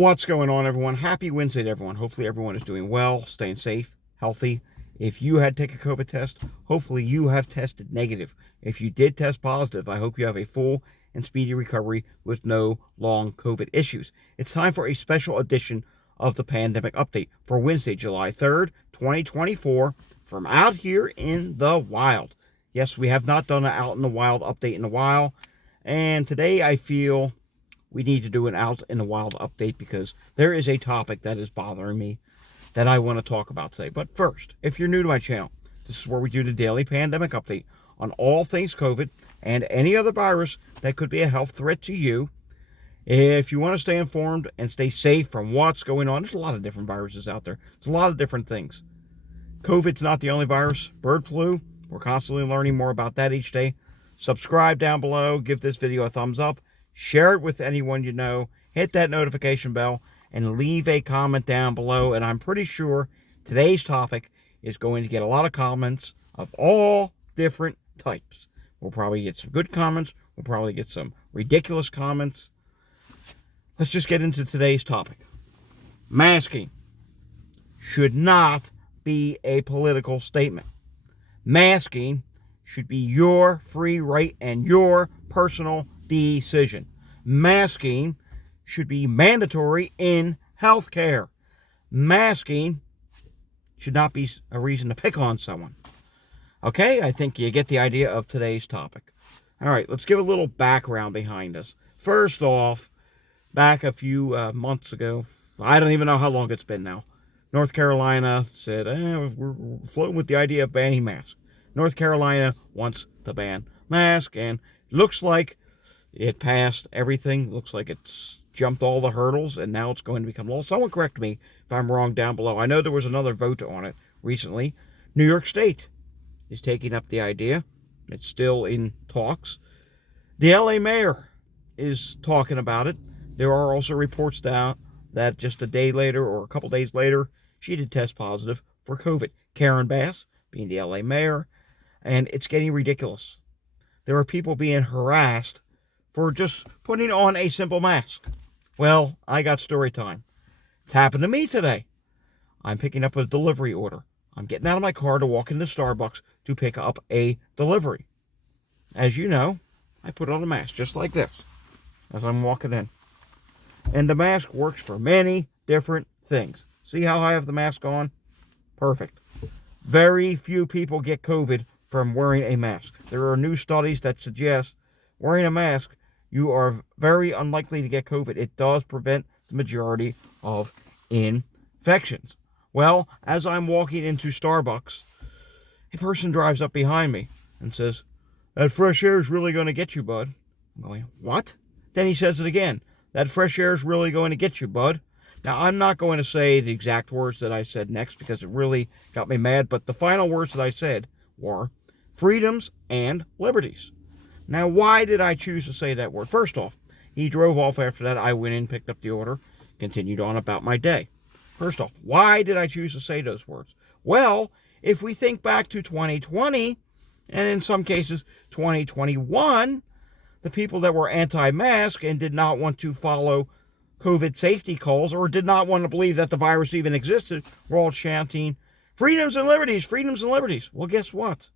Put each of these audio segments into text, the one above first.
What's going on, everyone? Happy Wednesday to everyone. Hopefully everyone is doing well, staying safe, healthy. If you had to take a COVID test, hopefully you have tested negative. If you did test positive, I hope you have a full and speedy recovery with no long COVID issues. It's time for a special edition of the Pandemic Update for Wednesday, July 3rd, 2024, from out here in the wild. Yes, we have not done an out in the wild update in a while, and today I feel we need to do an out in the wild update because there is a topic that is bothering me that I want to talk about today. But first, if you're new to my channel, this is where we do the daily pandemic update on all things COVID and any other virus that could be a health threat to you. If you want to stay informed and stay safe from what's going on, there's a lot of different viruses out there. There's a lot of different things. COVID's not the only virus. Bird flu, we're constantly learning more about that each day. Subscribe down below, give this video a thumbs up, share it with anyone you know, hit that notification bell, and leave a comment down below. And I'm pretty sure today's topic is going to get a lot of comments of all different types. We'll probably get some good comments. We'll probably get some ridiculous comments. Let's just get into today's topic. Masking should not be a political statement. Masking should be your free right and your personal decision. Masking should be mandatory in healthcare. Masking should not be a reason to pick on someone. Okay, I think you get the idea of today's topic. All right, let's give a little background behind us. First off, back a few months ago, I don't even know how long it's been now, North Carolina said, we're floating with the idea of banning masks. North Carolina wants to ban masks, and looks like it passed everything. Looks like it's jumped all the hurdles, and now it's going to become law. Someone correct me if I'm wrong down below. I know there was another vote on it recently. New York State is taking up the idea. It's still in talks. The LA mayor is talking about it. There are also reports down that just a day later or a couple days later, she did test positive for COVID. Karen Bass being the LA mayor, and it's getting ridiculous. There are people being harassed for just putting on a simple mask. Well, I got story time. It's happened to me today. I'm picking up a delivery order. I'm getting out of my car to walk into Starbucks to pick up a delivery. As you know, I put on a mask just like this as I'm walking in. And the mask works for many different things. See how I have the mask on? Perfect. Very few people get COVID from wearing a mask. There are new studies that suggest wearing a mask, you are very unlikely to get COVID. It does prevent the majority of infections. Well, as I'm walking into Starbucks, a person drives up behind me and says, "That fresh air is really going to get you, bud." I'm going, "What?" Then he says it again. "That fresh air is really going to get you, bud." Now, I'm not going to say the exact words that I said next because it really got me mad, but the final words that I said were freedoms and liberties. Now, why did I choose to say that word? First off, he drove off after that. I went in, picked up the order, continued on about my day. First off, why did I choose to say those words? Well, if we think back to 2020, and in some cases 2021, the people that were anti-mask and did not want to follow COVID safety calls or did not want to believe that the virus even existed were all chanting, "Freedoms and liberties, freedoms and liberties." Well, guess what?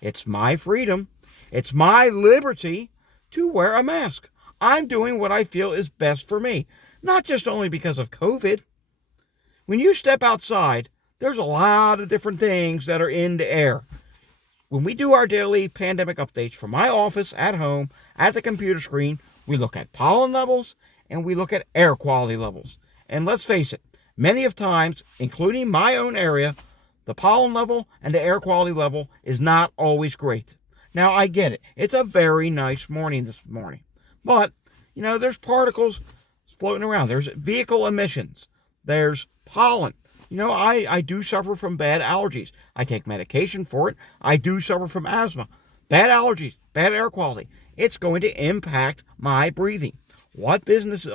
It's my freedom. It's my liberty to wear a mask. I'm doing what I feel is best for me, not just only because of COVID. When you step outside, there's a lot of different things that are in the air. When we do our daily pandemic updates from my office, at home, at the computer screen, we look at pollen levels and we look at air quality levels. And let's face it, many of times, including my own area, the pollen level and the air quality level is not always great. Now, I get it. It's a very nice morning this morning. But, there's particles floating around. There's vehicle emissions. There's pollen. I do suffer from bad allergies. I take medication for it. I do suffer from asthma. Bad allergies, bad air quality. It's going to impact my breathing. What business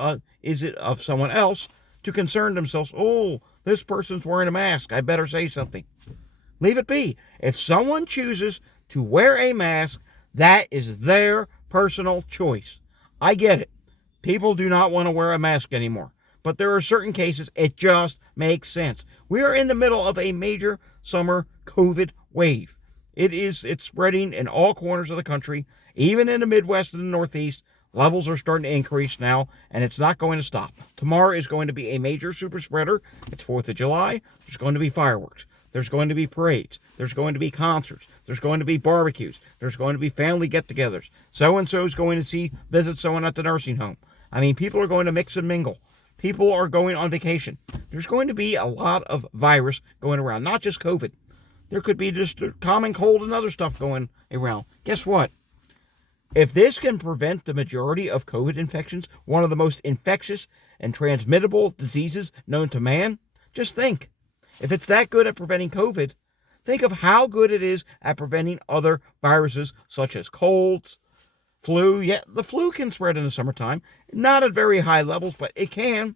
is it of someone else to concern themselves, "Oh, this person's wearing a mask, I better say something"? Leave it be. If someone chooses to wear a mask, that is their personal choice. I get it. People do not want to wear a mask anymore. But there are certain cases it just makes sense. We are in the middle of a major summer COVID wave. It's spreading in all corners of the country, even in the Midwest and the Northeast. Levels are starting to increase now, and it's not going to stop. Tomorrow is going to be a major super spreader. It's 4th of July. There's going to be fireworks. There's going to be parades. There's going to be concerts. There's going to be barbecues. There's going to be family get-togethers. So-and-so is going to visit someone at the nursing home. I mean, people are going to mix and mingle. People are going on vacation. There's going to be a lot of virus going around, not just COVID. There could be just a common cold and other stuff going around. Guess what? If this can prevent the majority of COVID infections, one of the most infectious and transmittable diseases known to man, just think. If it's that good at preventing COVID, think of how good it is at preventing other viruses such as colds, flu. Yeah, the flu can spread in the summertime. Not at very high levels, but it can.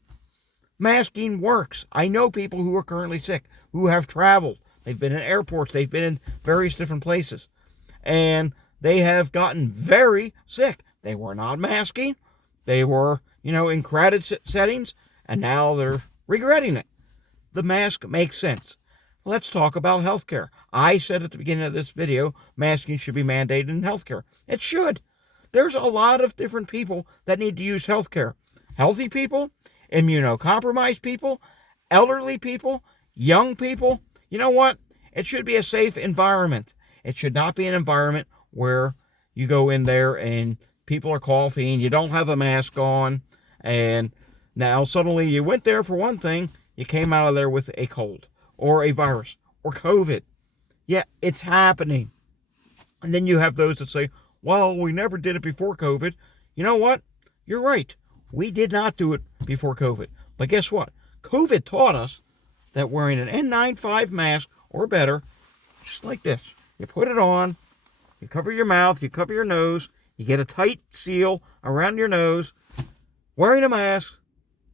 Masking works. I know people who are currently sick, who have traveled. They've been in airports. They've been in various different places. And they have gotten very sick. They were not masking. They were, in crowded settings, and now they're regretting it. The mask makes sense. Let's talk about healthcare. I said at the beginning of this video, masking should be mandated in healthcare. It should. There's a lot of different people that need to use healthcare. Healthy people, immunocompromised people, elderly people, young people. You know what? It should be a safe environment. It should not be an environment where you go in there and people are coughing, you don't have a mask on, and now suddenly you went there for one thing, you came out of there with a cold or a virus or COVID. Yeah, it's happening. And then you have those that say, well, we never did it before COVID. You know what? You're right. We did not do it before COVID. But guess what? COVID taught us that wearing an N95 mask or better, just like this, you put it on, you cover your mouth, you cover your nose, you get a tight seal around your nose. Wearing a mask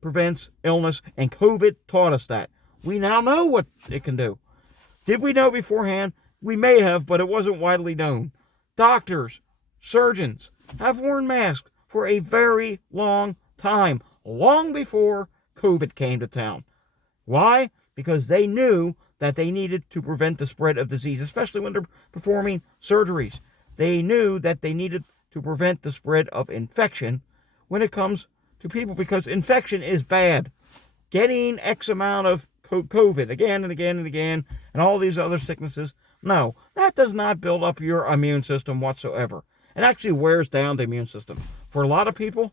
prevents illness, and COVID taught us that. We now know what it can do. Did we know beforehand? We may have, but it wasn't widely known. Doctors, surgeons have worn masks for a very long time, long before COVID came to town. Why? Because they knew that they needed to prevent the spread of disease, especially when they're performing surgeries. They knew that they needed to prevent the spread of infection when it comes to people, because infection is bad. Getting X amount of COVID again and again and again, and all these other sicknesses, no, that does not build up your immune system whatsoever. It actually wears down the immune system. For a lot of people,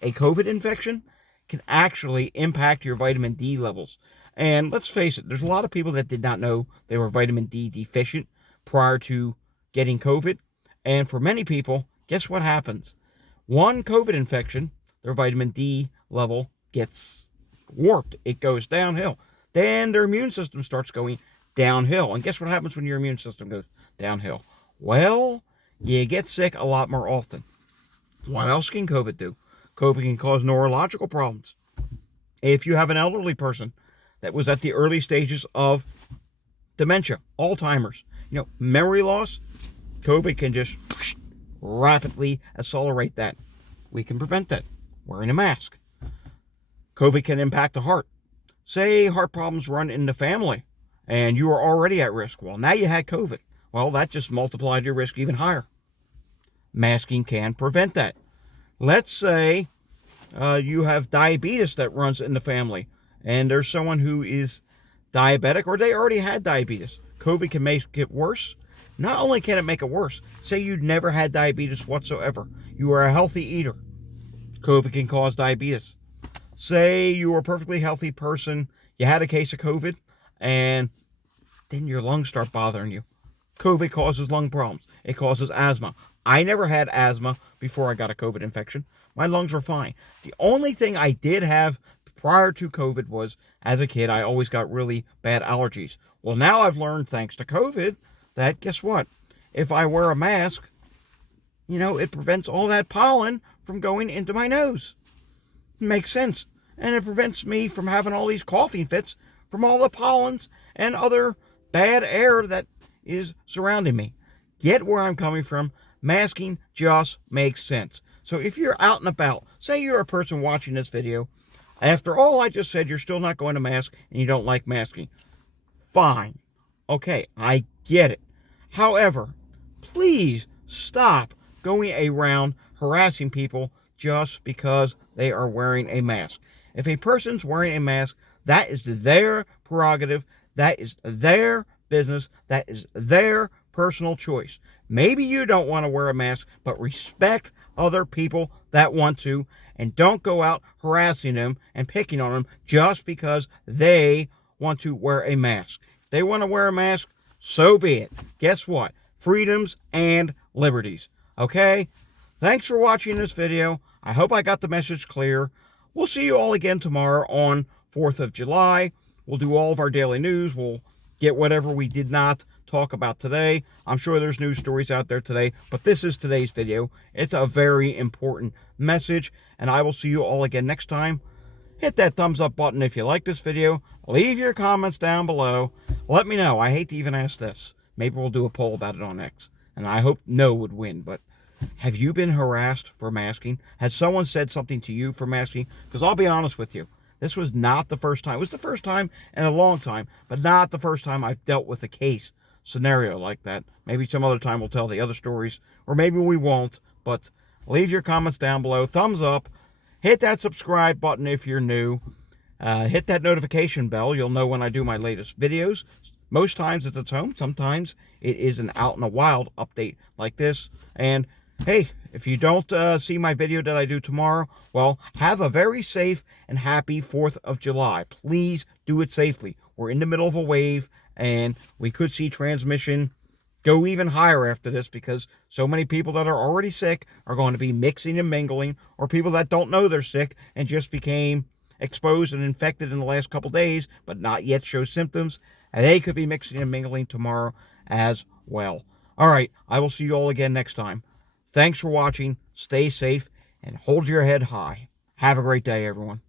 a COVID infection can actually impact your vitamin D levels. And let's face it, there's a lot of people that did not know they were vitamin D deficient prior to getting COVID. And for many people, guess what happens? One COVID infection, their vitamin D level gets warped. It goes downhill. Then their immune system starts going downhill. And guess what happens when your immune system goes downhill? Well, you get sick a lot more often. What else can COVID do? COVID can cause neurological problems. If you have an elderly person that was at the early stages of dementia, Alzheimer's, memory loss, COVID can just rapidly accelerate that. We can prevent that wearing a mask. COVID can impact the heart. Say heart problems run in the family and you are already at risk. Well, now you had COVID. Well, that just multiplied your risk even higher. Masking can prevent that. Let's say you have diabetes that runs in the family, and there's someone who is diabetic, or they already had diabetes. COVID can make it worse. Not only can it make it worse, say you never had diabetes whatsoever. You are a healthy eater. COVID can cause diabetes. Say you are a perfectly healthy person, you had a case of COVID, and then your lungs start bothering you. COVID causes lung problems. It causes asthma. I never had asthma before I got a COVID infection. My lungs were fine. The only thing I did have prior to COVID was, as a kid, I always got really bad allergies. Well, now I've learned, thanks to COVID, that guess what? If I wear a mask, it prevents all that pollen from going into my nose. It makes sense. And it prevents me from having all these coughing fits from all the pollens and other bad air that is surrounding me. Get where I'm coming from. Masking just makes sense. So if you're out and about, say you're a person watching this video, After all I just said, you're still not going to mask and you don't like masking. Fine. Okay, I get it. However, please stop going around harassing people just because they are wearing a mask. If a person's wearing a mask, that is their prerogative. That is their business. That is their personal choice. Maybe you don't want to wear a mask, but respect other people that want to, and don't go out harassing them and picking on them just because they want to wear a mask. If they want to wear a mask, so be it. Guess what? Freedoms and liberties. Okay? Thanks for watching this video. I hope I got the message clear. We'll see you all again tomorrow on 4th of July. We'll do all of our daily news. We'll get whatever we did not talk about today. I'm sure there's news stories out there today, but this is today's video. It's a very important message, and I will see you all again next time. Hit that thumbs up button if you like this video. Leave your comments down below. Let me know. I hate to even ask this. Maybe we'll do a poll about it on X. And I hope no would win. But have you been harassed for masking? Has someone said something to you for masking? Because I'll be honest with you. This was not the first time. It was the first time in a long time. But not the first time I've dealt with a case scenario like that. Maybe some other time we'll tell the other stories. Or maybe we won't. But leave your comments down below. Thumbs up. Hit that subscribe button if you're new. Hit that notification bell. You'll know when I do my latest videos. Most times it's at home. Sometimes it is an out in the wild update like this. And hey, if you don't see my video that I do tomorrow, well, have a very safe and happy 4th of July. Please do it safely. We're in the middle of a wave, and we could see transmission go even higher after this because so many people that are already sick are going to be mixing and mingling, or people that don't know they're sick and just became exposed and infected in the last couple days but not yet show symptoms, and they could be mixing and mingling tomorrow as well. All right, I will see you all again next time. Thanks for watching. Stay safe and hold your head high. Have a great day, everyone.